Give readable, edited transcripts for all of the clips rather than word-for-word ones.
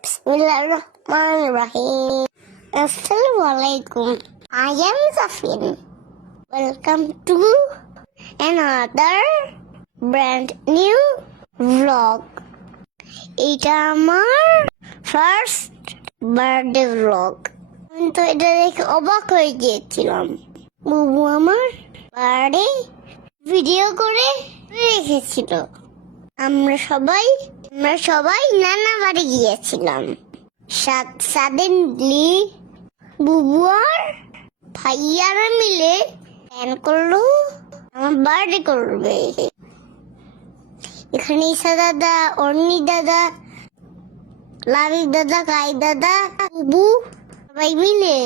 Bismillahirrahmanirrahim. Assalamualaikum. I am Zafin. Welcome to another brand new vlog. এটা আমার first birthday vlog. আমি তো এটা দেখে অবাক হয়ে গিয়েছিলাম। বুবু আমার বার্থডে ভিডিও করে রেখেছিল। আমরা সবাই নানা বাড়ি গিয়েছিলাম। সাদেনলি বুবু আর ভাইয়ারা মিলে প্ল্যান করলো আমার বার্থডে করবে। এখানে ঈশা দাদা, অর্নি দাদা, লাভিক দাদা, কাই দাদা, বুবু সবাই মিলে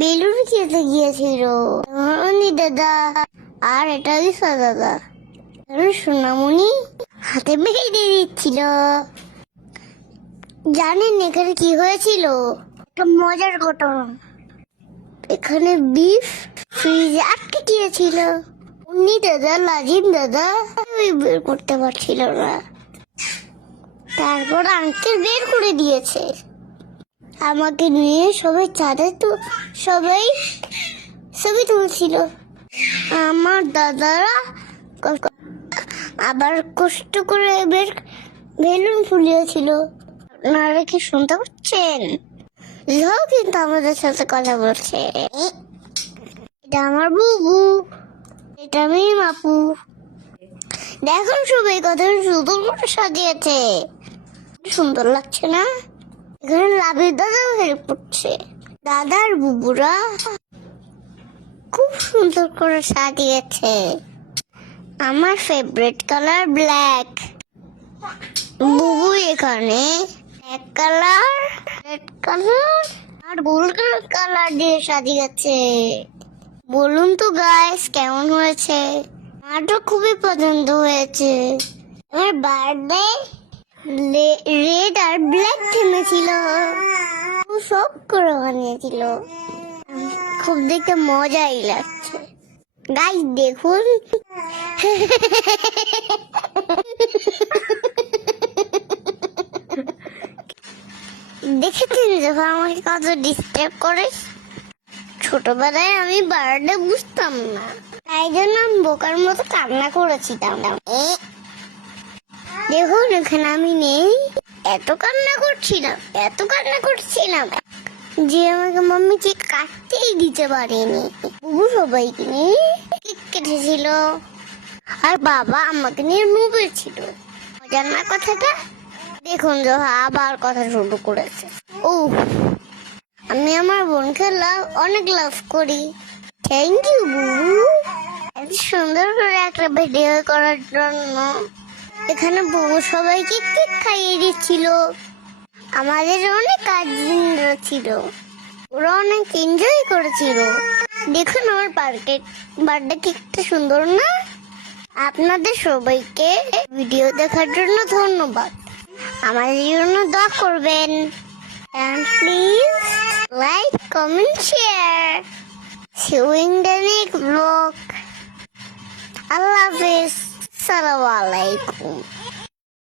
বেলুন খেতে গিয়েছিল। অর্নি দাদা আর এটা ঈশা দাদা সোনামণি হাতে বেঁধে দিচ্ছিল। জানেন এখানে কি হয়েছিল? একটা মজার ঘটনা। এখানে বিফ ফ্রিজে আটকে গিয়েছিল। উনি দাদা, লাজিম দাদা বের করতে পারছিল না। তারপর আঙ্কেল বের করে দিয়েছে। আমাকে নিয়ে সবাই চাঁদে তো সবাই ছবি তুলছিল। আমার দাদারা আবার কষ্ট করে বেলুন ফুলিয়েছিল। আপনারা কি শুনতে পাচ্ছেন? ঝাও কিন্তু আমাদের সাথে কথা বলছে। এটা আমার বুবু, এটা আমি আপু। দেখুন সবাই কত সুন্দর করে সাজিয়েছে, সুন্দর লাগছে না? এখানে লাভের দাদাও হেল্প করছে। দাদার বুবুরা খুব সুন্দর করে সাজিয়েছে। আমার ফেভারিট কালার ব্ল্যাক। বুবু এখানে ব্ল্যাক কালার, রেড কালার আর গোল্ডেন কালার দিয়ে সাজিয়েছে। বলুন তো গাইস কেমন হয়েছে? আমার তো খুবই পছন্দ হয়েছে। আমার বার্থডে রেড আর ব্ল্যাক থিমে ছিল। সব করে বানিয়েছিল। খুব দেখতে মজাই লাগছে। গাইস দেখুন। দেখেছেন যখন আমাকে কত ডিস্টার্ব করে? ছোটবেলায় আমি বার্থডে বুঝতাম না, তাই জন্য আমি বোকার মতো কান্না করেছিলাম। দেখুন এখানে আমি নেই, এত কান্না করছিলাম যে আমাকে মাম্মি কেক কাটতেই দিতে পারেনি। বুবু সবাইকে নিয়ে কেক কেটেছিল আর বাবা আমাকে নিয়ে নুবেছিল। মজার না কথাটা? দেখুন যখন আবার কথা শুরু করেছে। ও আমি আমার বোনকে অনেক লাভ করি। থ্যাংক ইউ বুবু, এত সুন্দর করে একটা ভিডিও করার জন্য। এখানে বুবু সবাইকে কেক খাইয়ে দিচ্ছিল। আমাদের অনেক কাজিনরা ছিল, ওরা অনেক এনজয় করেছিল। দেখুন আমার বার্থডে কেকটা সুন্দর না? আপনাদের সবাইকে ভিডিও দেখার জন্য ধন্যবাদ। আমাদের জন্য দোয়া করবেন। And please like, comment, share. See you in the next vlog. Allah Hafiz. Assalamualaikum.